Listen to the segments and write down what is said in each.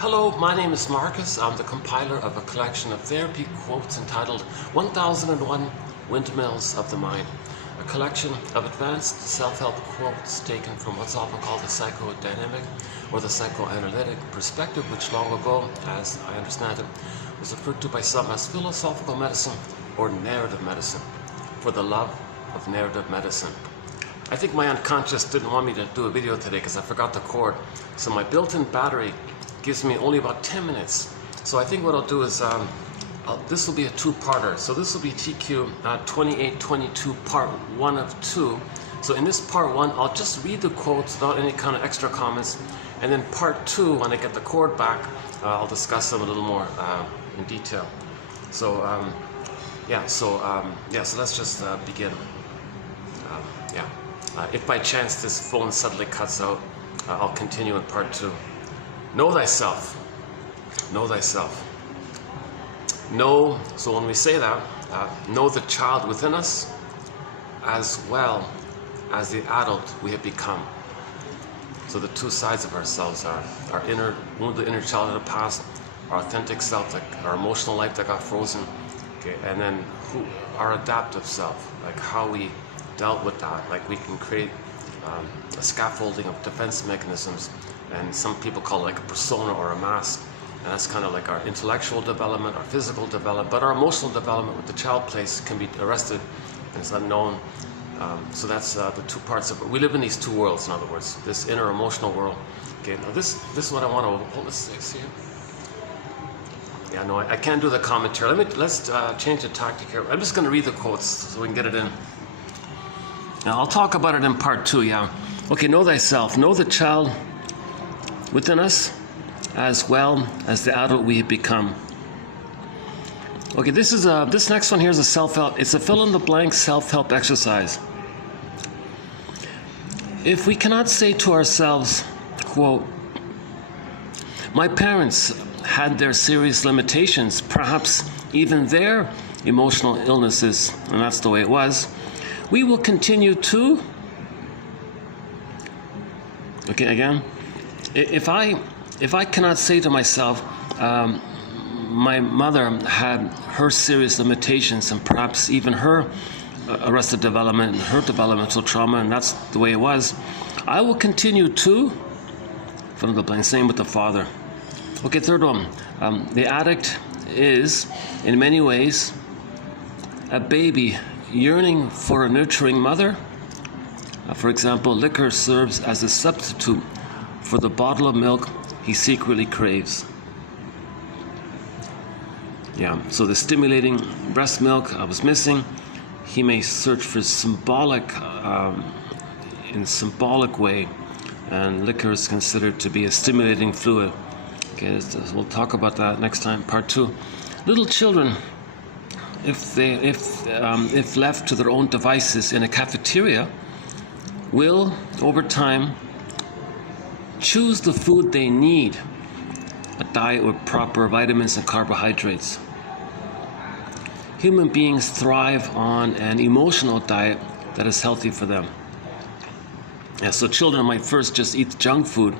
Hello, my name is Marcus. I'm the compiler of a collection of therapy quotes entitled 1001 Windmills of the Mind, a collection of advanced self-help quotes taken from what's often called the psychodynamic or the psychoanalytic perspective, which long ago, as I understand it, was referred to by some as philosophical medicine or narrative medicine, for the love of narrative medicine. I think my unconscious didn't want me to do a video today because I forgot the cord, so my built-in battery gives me only about 10 minutes. So I think what I'll do is, this will be a two-parter. So this will be TQ 2822 part 1 of 2. So in this part 1, I'll just read the quotes without any kind of extra comments. And then part 2, when I get the cord back, I'll discuss them a little more in detail. So so let's just begin. If by chance this phone suddenly cuts out, I'll continue in part 2. Know thyself. Know thyself. Know, so when we say that, know the child within us as well as the adult we have become. So the two sides of ourselves are our inner, wounded inner child of the past, our authentic self, like our emotional life that got frozen, okay, and then our adaptive self, like how we dealt with that. Like we can create a scaffolding of defense mechanisms, and some people call it like a persona or a mask, and that's kind of like our intellectual development, our physical development, but our emotional development with the child place can be arrested and is unknown. So that's the two parts of it. We live in these two worlds, in other words, this inner emotional world. Okay, now this is what I want to hold this here. Yeah, no, I can't do the commentary. Let's change the tactic here. I'm just going to read the quotes so we can get it in. Now I'll talk about it in part 2. Yeah. Okay. Know thyself. Know the child within us as well as the adult we have become. Okay, this next one here is a self-help. It's a fill-in-the-blank self-help exercise. If we cannot say to ourselves, quote, my parents had their serious limitations, perhaps even their emotional illnesses, and that's the way it was, we will continue to, okay, again, if I cannot say to myself, my mother had her serious limitations and perhaps even her arrested development and her developmental trauma, and that's the way it was, I will continue to, fill in the blank, same with the father. Okay, third one, the addict is, in many ways, a baby yearning for a nurturing mother. For example, liquor serves as a substitute for the bottle of milk he secretly craves. Yeah, so the stimulating breast milk was missing. He may search for symbolic, in a symbolic way, and liquor is considered to be a stimulating fluid. Okay, we'll talk about that next time, part 2. Little children, if left to their own devices in a cafeteria, will, over time, choose the food they need, a diet with proper vitamins and carbohydrates. Human beings thrive on an emotional diet that is healthy for them. Yeah, so children might first just eat junk food,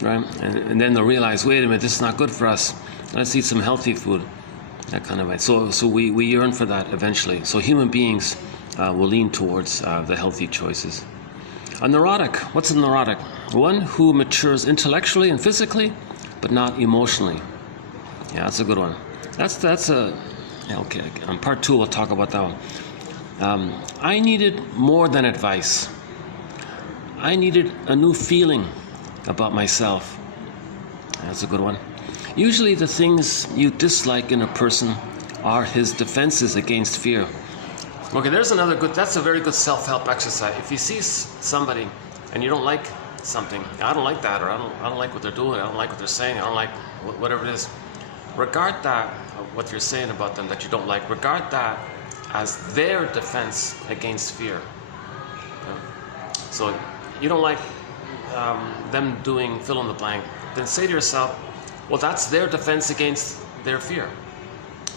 right? And then they'll realize, wait a minute, this is not good for us. Let's eat some healthy food. That kind of way. So we yearn for that eventually. So human beings will lean towards the healthy choices. A neurotic. What's a neurotic? One who matures intellectually and physically, but not emotionally. Yeah, that's a good one. That's a yeah, okay. On part 2, we'll talk about that one. I needed more than advice. I needed a new feeling about myself. That's a good one. Usually the things you dislike in a person are his defenses against fear. Okay, there's another good, that's a very good self-help exercise. If you see somebody and you don't like something, I don't like that, or I don't like what they're doing, I don't like what they're saying, I don't like whatever it is, regard that, what you're saying about them that you don't like, regard that as their defense against fear. So you don't like them doing fill in the blank, then say to yourself, well, that's their defense against their fear.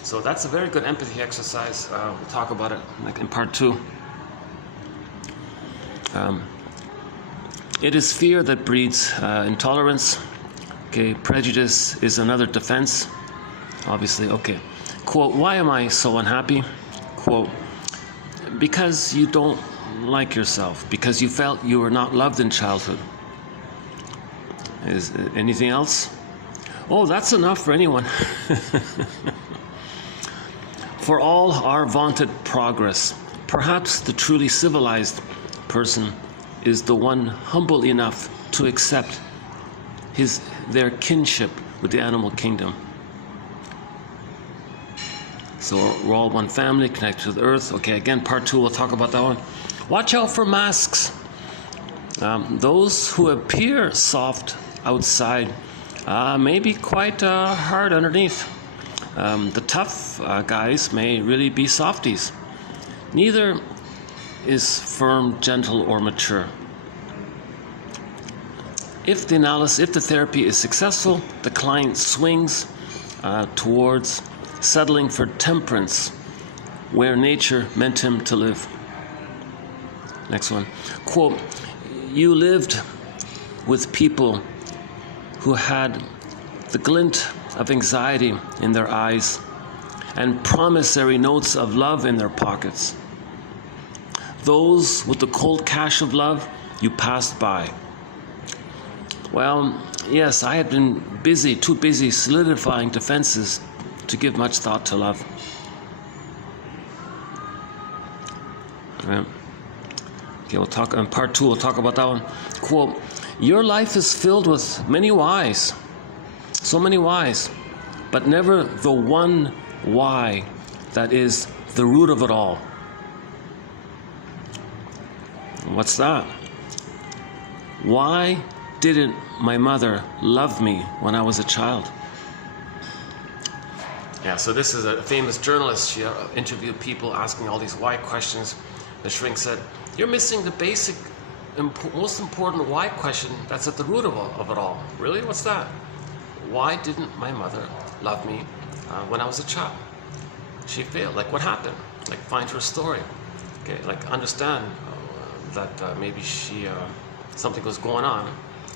So that's a very good empathy exercise. We'll talk about it in part 2. It is fear that breeds intolerance, Okay, prejudice is another defense, obviously. Okay, quote, why am I so unhappy? Quote, because you don't like yourself, because you felt you were not loved in childhood. Is anything else? Oh, that's enough for anyone. For all our vaunted progress, perhaps the truly civilized person is the one humble enough to accept their kinship with the animal kingdom. So we're all one family, connected to the earth. Okay, again, part 2, we'll talk about that one. Watch out for masks. Those who appear soft outside may be quite hard underneath. The tough guys may really be softies. Neither is firm, gentle, or mature. If the therapy is successful, the client swings towards settling for temperance, where nature meant him to live. Next one. Quote, you lived with people who had the glint of anxiety in their eyes and promissory notes of love in their pockets. Those with the cold cash of love you passed by. Well, yes, I had been too busy solidifying defenses to give much thought to love. Right. Okay, we'll talk in part 2, we'll talk about that one. Quote, your life is filled with many whys, so many whys, but never the one why that is the root of it all. What's that? Why didn't my mother love me when I was a child? Yeah, so this is a famous journalist. She interviewed people asking all these why questions. The shrink said, you're missing the basic, most important why question that's at the root of it all. Really? What's that? Why didn't my mother love me when I was a child? She failed. Like, what happened? Like, find her story. Okay, like, understand that maybe something was going on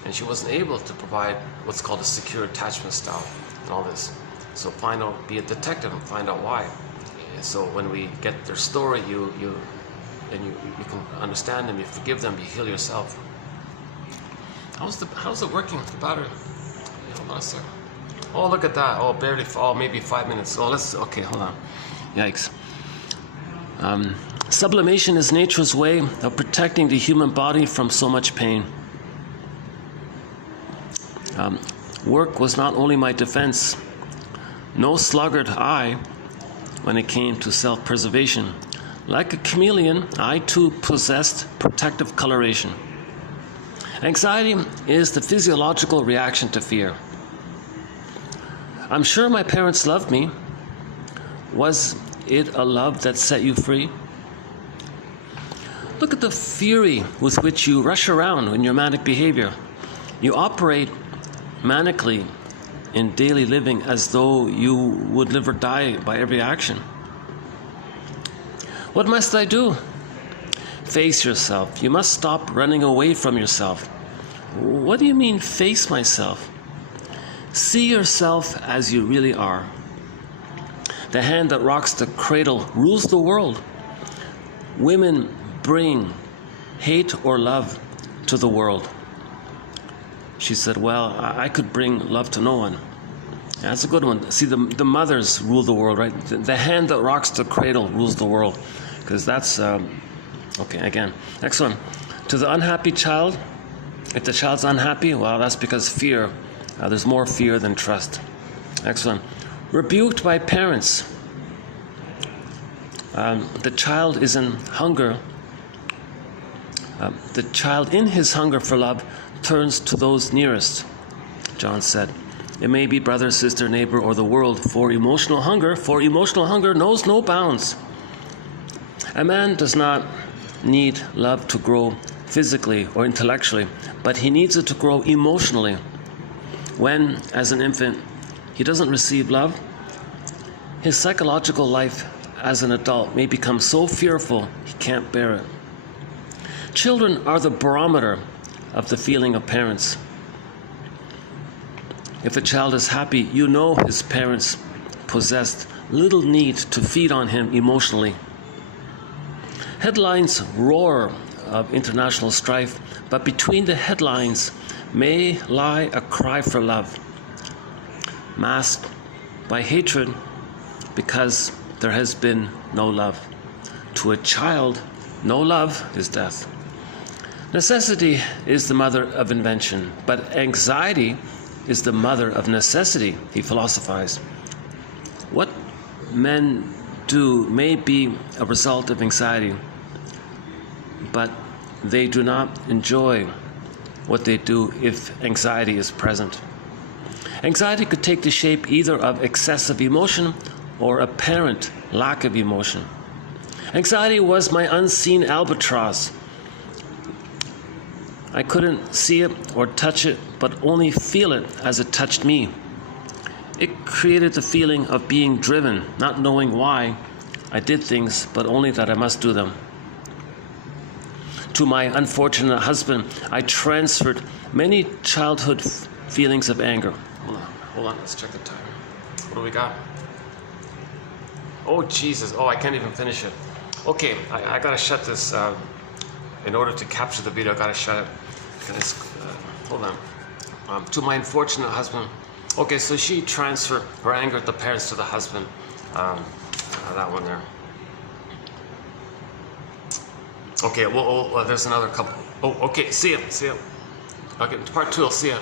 and she wasn't able to provide what's called a secure attachment style and all this. So find out, be a detective and find out why. So when we get their story, you can understand them, you forgive them, you heal yourself. How's it working? The battery? Hold on a second. Oh, look at that. Oh, barely. Oh, maybe 5 minutes. Oh, okay, hold on. Yikes. Sublimation is nature's way of protecting the human body from so much pain. Work was not only my defense. No sluggard I, when it came to self-preservation. Like a chameleon, I too possessed protective coloration. Anxiety is the physiological reaction to fear. I'm sure my parents loved me. Was it a love that set you free? Look at the fury with which you rush around in your manic behavior. You operate manically in daily living as though you would live or die by every action. What must I do? Face yourself. You must stop running away from yourself. What do you mean, face myself? See yourself as you really are. The hand that rocks the cradle rules the world. Women bring hate or love to the world. She said, well, I could bring love to no one. That's a good one. See, the mothers rule the world, right? The hand that rocks the cradle rules the world. Because that's, okay, again. Next one. To the unhappy child, if the child's unhappy, well, that's because fear. There's more fear than trust. Next one. Rebuked by parents. The child is in hunger. The child in his hunger for love turns to those nearest, John said. It may be brother, sister, neighbor, or the world, for emotional hunger knows no bounds. A man does not need love to grow physically or intellectually, but he needs it to grow emotionally. When, as an infant, he doesn't receive love, his psychological life as an adult may become so fearful he can't bear it. Children are the barometer of the feeling of parents. if a child is happy, you know his parents possessed little need to feed on him emotionally. Headlines roar of international strife, but between the headlines may lie a cry for love, masked by hatred because there has been no love. To a child, no love is death. Necessity is the mother of invention, but anxiety is the mother of necessity, he philosophized. What men do may be a result of anxiety, but they do not enjoy what they do if anxiety is present. Anxiety could take the shape either of excessive emotion or apparent lack of emotion. Anxiety was my unseen albatross. I couldn't see it or touch it, but only feel it as it touched me. It created the feeling of being driven, not knowing why I did things, but only that I must do them. To my unfortunate husband, I transferred many childhood feelings of anger. Hold on, let's check the time. What do we got? Oh, Jesus. Oh, I can't even finish it. Okay, I gotta shut this. In order to capture the video, I gotta shut it. Hold on. To my unfortunate husband. Okay, so she transferred her anger at the parents to the husband. That one there. Okay, well, there's another couple. Oh, okay, see ya. Okay, part 2, I'll see ya.